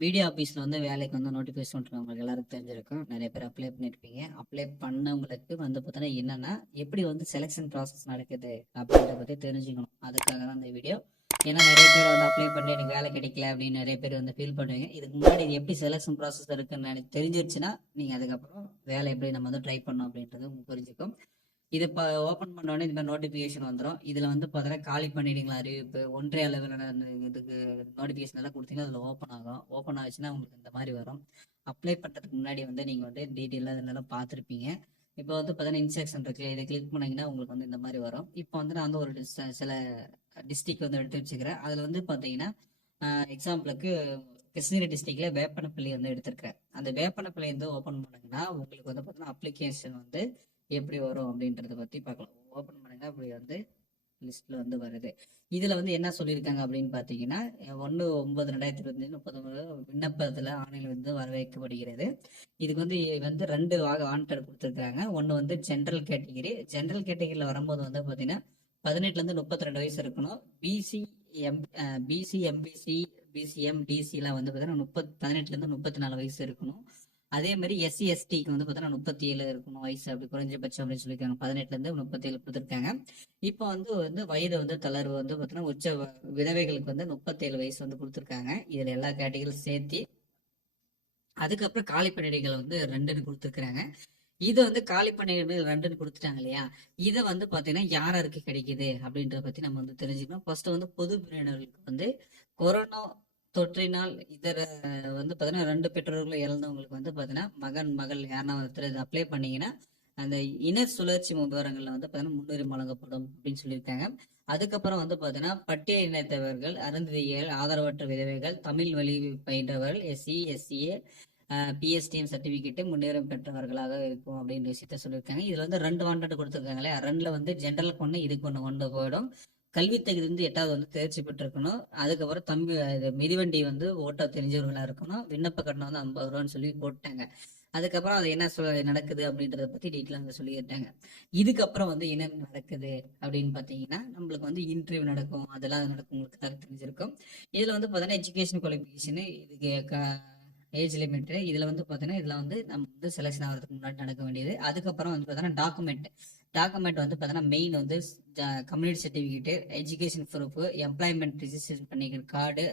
BDO ஆஃபீஸில் வந்து வேலைக்கு வந்து நோட்டிஃபிகேஷன் விட்டுருக்காங்க. உங்களுக்கு எல்லாருக்கும் தெரிஞ்சிருக்கும். நிறைய பேர் அப்ளை பண்ணியிருப்பீங்க. அப்ளை பண்ணவங்களுக்கு வந்து பார்த்தீங்கன்னா என்னன்னா எப்படி வந்து செலெக்ஷன் ப்ராசஸ் நடக்குது அப்படின்றத பற்றி தெரிஞ்சுக்கணும். அதுக்காக தான் இந்த வீடியோ. ஏன்னா நிறைய பேர் வந்து அப்ளை பண்ணி எனக்கு வேலை கிடைக்கல அப்படின்னு நிறைய பேர் வந்து ஃபீல் பண்ணுவீங்க. இதுக்கு முன்னாடி இது எப்படி செலெக்ஷன் ப்ராசஸ் இருக்குன்னு எனக்கு தெரிஞ்சிருச்சுன்னா நீங்கள் அதுக்கப்புறம் வேலை எப்படி நம்ம வந்து ட்ரை பண்ணோம் அப்படின்றது உங்களுக்கு புரிஞ்சுக்கும். இது இப்போ ஓப்பன் பண்ணோடனே இந்த மாதிரி நோட்டிஃபிகேஷன் வந்துடும். இதில் வந்து பார்த்தீங்கன்னா காலி பண்ணிட்டீங்களா அறிவிப்பு ஒன்றிய அளவிலான இதுக்கு நோட்டிஃபிகேஷன் எல்லாம் கொடுத்தீங்கன்னா அதில் ஓப்பன் ஆகும். ஓப்பன் ஆச்சுன்னா உங்களுக்கு இந்த மாதிரி வரும். அப்ளை பண்ணுறதுக்கு முன்னாடி வந்து நீங்கள் வந்து டீட்டெயிலாக இதெல்லாம் பார்த்துருப்பீங்க. இப்போ வந்து பார்த்தீங்கன்னா இன்ஸ்ட்ரக்ஷன் இருக்குல்ல, இதை கிளிக் பண்ணிங்கன்னா உங்களுக்கு வந்து இந்த மாதிரி வரும். இப்போ வந்து நான் வந்து ஒரு சில டிஸ்ட்ரிக்ட் வந்து எடுத்து வச்சுக்கிறேன். அதில் வந்து பார்த்தீங்கன்னா எக்ஸாம்பிளுக்கு கிருஷ்ணகிரி டிஸ்ட்ரிக்ட்ல வேப்பனப்பள்ளி வந்து எடுத்திருக்கிறேன். அந்த வேப்பனப்பள்ளி வந்து ஓப்பன் பண்ணுங்கன்னா உங்களுக்கு வந்து பார்த்தீங்கன்னா அப்ளிகேஷன் வந்து எப்படி வரும் அப்படின்றத பத்தி பார்க்கலாம். ஓப்பன் பண்ணுங்க. அப்படி வந்து லிஸ்ட்ல வந்து வருது. இதுல வந்து என்ன சொல்லியிருக்காங்க அப்படின்னு பாத்தீங்கன்னா 1/9/2025 39 விண்ணப்பத்துல ஆணையில் வந்து வரவேற்கப்படுகிறது. இதுக்கு வந்து 2 ஆன்டர் கொடுத்துருக்காங்க. ஒன்று வந்து ஜென்ரல் கேட்டகிரி. ஜென்ரல் கேட்டகிரியில் வரும்போது வந்து பார்த்தீங்கன்னா 18லேருந்து 32 வயசு இருக்கணும். பிசி எம்பிசி பிசிஎம் டிசிலாம் வந்து பார்த்தீங்கன்னா 18லேருந்து 34 வயசு இருக்கணும். அதே மாதிரி எஸ்சி எஸ்டிக்கு வந்து பார்த்தீங்கன்னா 37 இருக்கணும் வயசு, அப்படி குறைஞ்சபட்சம் அப்படின்னு சொல்லியிருக்காங்க. 18லேருந்து 37 கொடுத்துருக்காங்க. இப்போ வந்து வயது வந்து தளர்வு வந்து பார்த்தீங்கன்னா உச்ச விதவைகளுக்கு வந்து 37 வயசு வந்து கொடுத்துருக்காங்க. இதில் எல்லா கேட்டகரியும் சேர்த்து. அதுக்கப்புறம் காலி பணியிடங்கள் வந்து 2ன்னு கொடுத்துருக்குறாங்க. இதை வந்து காலி பணியிடங்கள் 2ன்னு கொடுத்துட்டாங்க இல்லையா, இதை வந்து பார்த்தீங்கன்னா யாருக்கு கிடைக்குது அப்படின்றத பற்றி நம்ம வந்து தெரிஞ்சுக்கணும். ஃபர்ஸ்ட் வந்து பொது பிரிவினர்களுக்கு வந்து கொரோனா தொற்றினால் இதர வந்து பார்த்தீங்கன்னா 2 பெற்றோர்கள் இறந்தவங்களுக்கு வந்து பார்த்தீங்கன்னா மகன் மகள் யாருன்னா ஒருத்தர் அப்ளை பண்ணீங்கன்னா அந்த இன சுழற்சி விவரங்கள்ல வந்து பார்த்தீங்கன்னா முன்னுரிமை வழங்கப்படும் அப்படின்னு சொல்லியிருக்காங்க. அதுக்கப்புறம் வந்து பார்த்தீங்கன்னா பட்டியல் இனத்தவர்கள், அருந்ததியர்கள், ஆதரவற்ற விதவைகள், தமிழ் வழி பயின்றவர்கள், எஸ்சி எஸ்சிஏ பிஎஸ்டிஎம் சர்டிபிகேட் முன்னேறம் பெற்றவர்களாக இருக்கும் அப்படின்ற விஷயத்த சொல்லியிருக்காங்க. இதுல வந்து 2 வாண்டட் கொடுத்துருக்காங்களே, 2ல வந்து ஜென்ரல் ஒன்று இதுக்கு ஒன்று போயிடும். கல்வி தகுதி வந்து 8வது வந்து தேர்ச்சி பெற்றிருக்கணும். அதுக்கப்புறம் மிதிவண்டி வந்து ஓட்ட தெரிஞ்சவர்களா இருக்கணும். விண்ணப்ப கட்டணம் வந்து 50 ரூபான்னு சொல்லி போட்டாங்க. அதுக்கப்புறம் அது என்ன நடக்குது அப்படின்றத பத்தி டீட்டெயிலாக சொல்லிட்டாங்க. இதுக்கப்புறம் வந்து என்ன நடக்குது அப்படின்னு பாத்தீங்கன்னா நம்மளுக்கு வந்து இன்டர்வியூ நடக்கும். அதெல்லாம் நடக்கும், உங்களுக்கு தெரிஞ்சிருக்கும். இதுல வந்து பாத்தீங்கன்னா எஜுகேஷன் குவாலிஃபிகேஷன், இதுக்கு ஏஜ் லிமிட், இதுல வந்து பாத்தீங்கன்னா இதுல வந்து நம்ம வந்து செலக்ஷன் ஆகிறதுக்கு முன்னாடி நடக்க வேண்டியது. அதுக்கப்புறம் வந்து பாத்தீங்கன்னா டாக்குமெண்ட் வந்து பாத்தீங்கன்னா மெயின் வந்து community certificate, education proof, employment registration பண்ணிக்கிற கார்டு,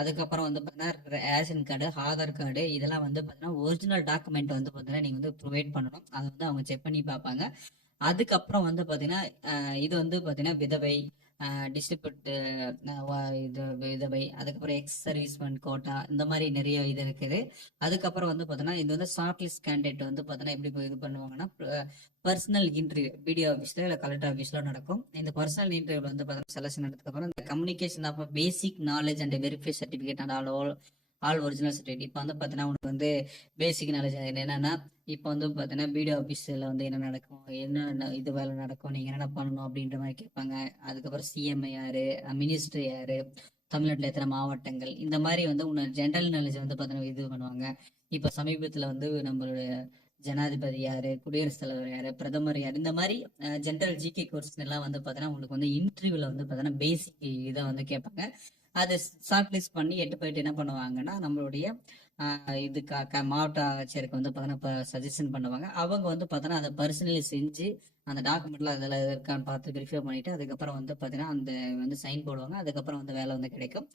அதுக்கப்புறம் வந்து பார்த்தீங்கன்னா ரேஷன் கார்டு, ஆதார் கார்டு, இதெல்லாம் வந்து பார்த்தீங்கன்னா ஒரிஜினல் டாக்குமெண்ட் வந்து பார்த்தீங்கன்னா நீங்கள் வந்து ப்ரொவைட் பண்ணணும். அதை வந்து அவங்க செக் பண்ணி பார்ப்பாங்க. அதுக்கப்புறம் வந்து பார்த்தீங்கன்னா இது வந்து பார்த்தீங்கன்னா விதவை, டிஸ்ட்ரிபியூட் இது விதவை, அதுக்கப்புறம் எக்ஸ் சர்வீஸ்மேன் கோட்டா, இந்த மாதிரி நிறைய இது இருக்குது. அதுக்கப்புறம் வந்து பார்த்தீங்கன்னா இது வந்து ஷார்ட் லிஸ்ட் கேண்டிடேட் வந்து பார்த்தீங்கன்னா எப்படி இது பண்ணுவாங்கன்னா பர்சனல் இன்டர்வியூ பிடிஓ ஆஃபீஸ்ல இல்லை கலெக்டர் ஆஃபீஸ்ல நடக்கும். இந்த பர்சனல் இன்டர்வியூ வந்து பார்த்தீங்கன்னா செலக்ஷன் எடுத்ததுக்கப்புறம் இந்த communication of basic knowledge and verify certificate and all original certificate. இப்போ வந்து பார்த்தீங்கன்னா உனக்கு வந்து பேசிக் நாலேஜ் என்னன்னா, இப்போ வந்து பார்த்தீங்கன்னா பிடிஓ ஆஃபீஸில் வந்து என்ன நடக்கும், என்ன இது வேலை நடக்கும், நீங்கள் என்னென்ன பண்ணணும் அப்படின்ற மாதிரி கேட்பாங்க. அதுக்கப்புறம் சிஎம் யாரு, மினிஸ்டர் யாரு, தமிழ்நாட்டில் எத்தனை மாவட்டங்கள், இந்த மாதிரி வந்து உன்னோட ஜென்ரல் நாலேஜ் வந்து பார்த்தீங்கன்னா இது பண்ணுவாங்க. இப்போ சமீபத்தில் வந்து நம்மளுடைய ஜனாதிபதி யாரு, குடியரசுத் தலைவர் யாரு, பிரதமர் யாரு, இந்த மாதிரி ஜென்ரல் ஜிகே கோர்ஸ் எல்லாம் வந்து பார்த்தீங்கன்னா உங்களுக்கு வந்து இன்டர்வியூல வந்து பார்த்தீங்கன்னா பேசிக் இதை வந்து கேட்பாங்க. அதை ஷார்ட் லிஸ்ட் பண்ணி எட்டு போயிட்டு என்ன பண்ணுவாங்கன்னா நம்மளுடைய இது மாவட்ட ஆட்சியருக்கு வந்து பார்த்தீங்கன்னா சஜஷன் பண்ணுவாங்க. அவங்க வந்து பார்த்தீங்கன்னா அதை பர்சனலி செஞ்சு அந்த டாக்குமெண்ட்ல அதில் இருக்கான்னு பார்த்து வெரிஃபை பண்ணிட்டு அதுக்கப்புறம் வந்து பார்த்தீங்கன்னா அந்த வந்து சைன் போடுவாங்க. அதுக்கப்புறம் வந்து வேலை வந்து கிடைக்கும்.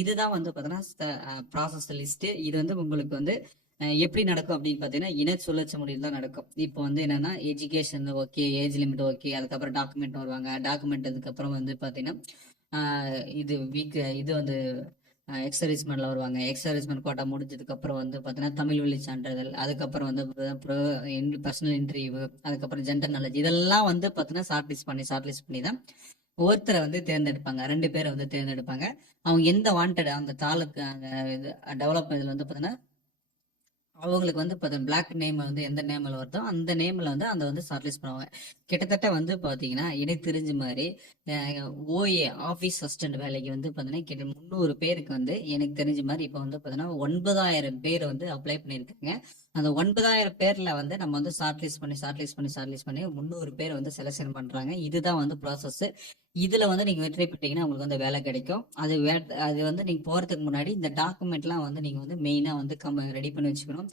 இதுதான் வந்து பார்த்தீங்கன்னா ப்ராசஸ் லிஸ்ட். இது வந்து உங்களுக்கு வந்து எப்படி நடக்கும் அப்படின்னு பார்த்தீங்கன்னா இன சுழற்சி முறையில் தான் நடக்கும். இப்போ வந்து என்னன்னா education okay, age limit okay, அதுக்கப்புறம் டாக்குமெண்ட் வருவாங்க. டாக்குமெண்ட் அதுக்கப்புறம் வந்து பார்த்தீங்கன்னா இது வந்து எக்ஸ் சர்வீஸ்மேன்ல வருவாங்க. எக்ஸ் சர்வீஸ்மேன் கோட்டா முடிஞ்சதுக்கு அப்புறம் வந்து பார்த்தீங்கன்னா தமிழ் வழி சான்றிதழ், அதுக்கப்புறம் வந்து பர்சனல் இன்டர்வியூ, அதுக்கப்புறம் ஜென்டர் நாலேஜ், இதெல்லாம் வந்து பார்த்தீங்கன்னா ஷார்ட் லிஸ்ட் பண்ணி தான் ஒருத்தரை வந்து தேர்ந்தெடுப்பாங்க. 2 பேரை வந்து தேர்ந்தெடுப்பாங்க. அவங்க எந்த வாண்டட் அந்த தாலுக்கு அந்த டெவலப்மெண்ட்ல வந்து பார்த்தீங்கன்னா அவங்களுக்கு வந்து இப்போ பிளாக் நேம் வந்து எந்த நேமில் வருதோ அந்த நேமில் வந்து அந்த வந்து ஷார்ட்லிஸ்ட் பண்ணுவாங்க. கிட்டத்தட்ட வந்து பார்த்தீங்கன்னா எனக்கு தெரிஞ்ச மாதிரி ஓஏ ஆஃபீஸ் அசிஸ்டன்ட் வேலைக்கு வந்து பார்த்தீங்கன்னா கிட்ட 300 பேருக்கு வந்து எனக்கு தெரிஞ்ச மாதிரி இப்போ வந்து பார்த்தீங்கன்னா 9,000 பேர் வந்து அப்ளை பண்ணியிருக்காங்க. அந்த 9,000 பேர்ல வந்து நம்ம வந்து ஷார்ட் லிஸ்ட் பண்ணி 300 பேர் வந்து செலக்ஷன் பண்றாங்க. இதுதான் வந்து ப்ராசஸ். இதுல வந்து நீங்க வெற்றி பெற்றீங்கன்னா உங்களுக்கு வந்து வேலை கிடைக்கும். அது வந்து நீங்க போறதுக்கு முன்னாடி இந்த டாக்குமெண்ட்லாம் வந்து நீங்க வந்து மெயினா வந்து ரெடி பண்ணி வச்சுக்கணும்.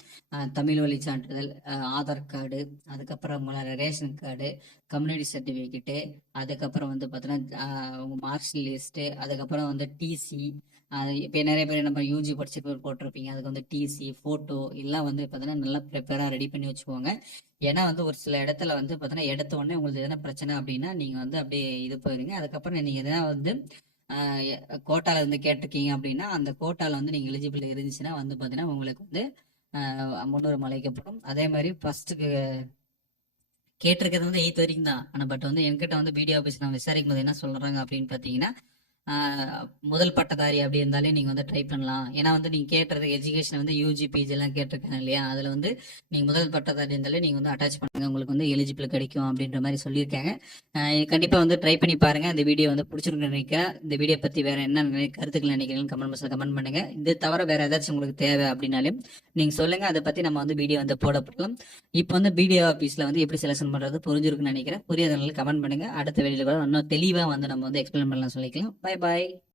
தமிழ் வழி சான்றிதழ், ஆதார் கார்டு, அதுக்கப்புறம் உங்களோட ரேஷன் கார்டு, கம்யூனிட்டி சர்டிஃபிகேட்டு, அதுக்கப்புறம் வந்து பார்த்தீங்கன்னா உங்க மார்க்ஸ் லிஸ்ட்டு, அதுக்கப்புறம் வந்து டிசி. இப்போ நிறைய பேர் நம்ம யூஜி படிச்சிருக்க போட்டிருப்பீங்க, அதுக்கு வந்து டிசி, ஃபோட்டோ எல்லாம் வந்து பார்த்தீங்கன்னா நல்லா ப்ரிப்பேராக ரெடி பண்ணி வச்சுக்கோங்க. ஏன்னா வந்து ஒரு சில இடத்துல வந்து பார்த்தீங்கன்னா எடுத்த உடனே உங்களுக்கு எதனா பிரச்சனை அப்படின்னா நீங்கள் வந்து அப்படியே இது போயிருங்க. அதுக்கப்புறம் நீங்கள் எதனா வந்து கோட்டால இருந்து கேட்டிருக்கீங்க அப்படின்னா அந்த கோட்டால வந்து நீங்கள் எலிஜிபிள் இருந்துச்சுன்னா வந்து பார்த்தீங்கன்னா உங்களுக்கு வந்து முன்னுரிமை அளிக்கப்படும். அதே மாதிரி ஃபர்ஸ்ட்டுக்கு கேட்டிருக்கிறது வந்து 8th வரைக்கும் தான். ஆனால் பட் வந்து என்கிட்ட வந்து பிடிஓ ஆஃபீஸ் நான் விசாரிக்கும் போது என்ன சொல்றாங்க அப்படின்னு பார்த்தீங்கன்னா, முதல் பட்டதாரி அப்படி இருந்தாலே நீங்க வந்து ட்ரை பண்ணலாம். ஏன்னா வந்து நீங்க கேட்டுறது எஜுகேஷன் வந்து யூஜி பிஜி எல்லாம் கேட்டிருக்காங்க இல்லையா, அதுல வந்து நீங்க முதல் பட்டதாரி இருந்தாலே நீங்க வந்து அட்டாச் பண்ணுங்க, உங்களுக்கு வந்து எலிஜிபிள் கிடைக்கும் அப்படின்ற மாதிரி சொல்லியிருக்காங்க. கண்டிப்பா வந்து ட்ரை பண்ணி பாருங்க. இந்த வீடியோ வந்து பிடிச்சிருக்குன்னு நினைக்கிறேன். இந்த வீடியோ பத்தி வேற என்ன கருத்துக்கள் நினைக்கிறீங்கன்னு கமெண்ட் பாக்ஸ்ல கமெண்ட் பண்ணுங்க. இது தவிர வேற ஏதாச்சும் உங்களுக்கு தேவை அப்படின்னாலும் நீங்க சொல்லுங்க, அதை பத்தி நம்ம வந்து வீடியோ வந்து போடப்படலாம். இப்போ வந்து பிடிஓ ஆஃபீஸ்ல வந்து எப்படி செலக்ஷன் பண்றது புரிஞ்சிருக்குன்னு நினைக்கிறேன். புரியாதனால கமெண்ட் பண்ணுங்க. அடுத்த வீடியோல கூட இன்னும் தெளிவா வந்து நம்ம வந்து எக்ஸ்பிளைன் பண்ணலாம் சொல்லிக்கலாம். Bye bye.